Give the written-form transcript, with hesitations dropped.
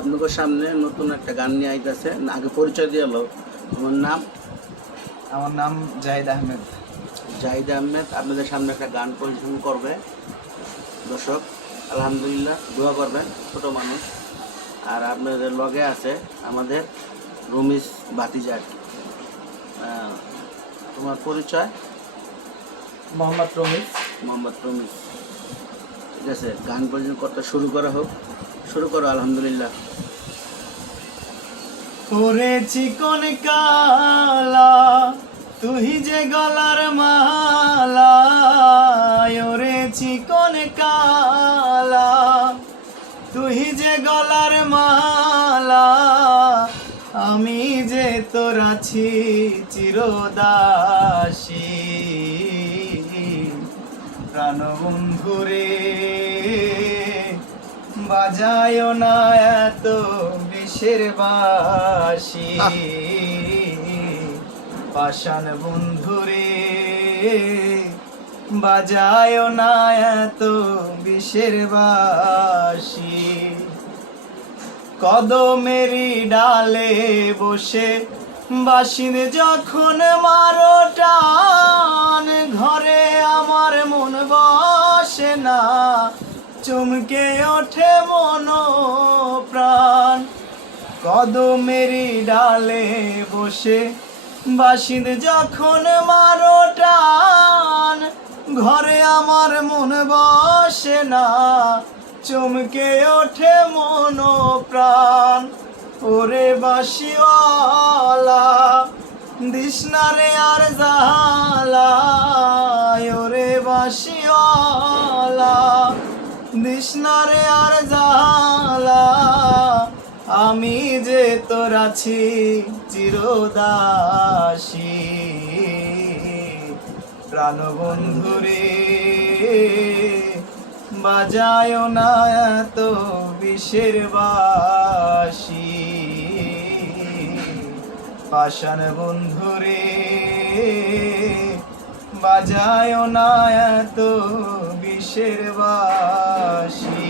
আপনাদের সামনে নতুন একটা গান নিয়ে আইতেছে। আগে পরিচয় দিয়ে এলো। আমার নাম জাহিদ আহমেদ। জাহিদ আহমেদ আপনাদের সামনে একটা গান পরিবেশন করবে। দর্শক আলহামদুলিল্লাহ দোয়া করবেন, ছোট মানুষ। আর আপনাদের লগে আছে আমাদের রমিজ ভাতিজা আর কি। তোমার পরিচয়? মোহাম্মদ রমিজ। মোহাম্মদ রমিজ। ঠিক আছে, গান পরিবেশন করতে শুরু করা হোক। শুরু করো। আলহামদুলিল্লাহ। ওরে চিকন কালা তুই যে গলার মালা, ওরে চিকন কালা তুই যে গলার মালা, আমি যে তোর আছি চিরদাসী। প্রাণবন্ধুরে বাজায় না এত বিষের বাঁশি, পাষাণ বন্ধুরে বাজায় না এত বিষের বাঁশি। কদমেরি ডালে বসে বাঁশির যখন মারো টান, ঘরে আমার মন বসে না, চমকে ওঠে মন প্রাণ। কদমেরি ডালে বসে বাঁশির যখন মারো টান, ঘরে আমার মন বসে না, চমকে ওঠে মন প্রাণ। ওরে বাঁশিওয়ালা দিস না রে আর জালা, ওরে বাঁশিওয়ালা দিস না রে আর জালা, আমি যে তোর আছি চিরদাসী। প্রাণবন্ধুরে বাজায় না এত বিষের বাঁশি, পাষাণ বন্ধুরে বাজায় না এত বিষের বাঁশি।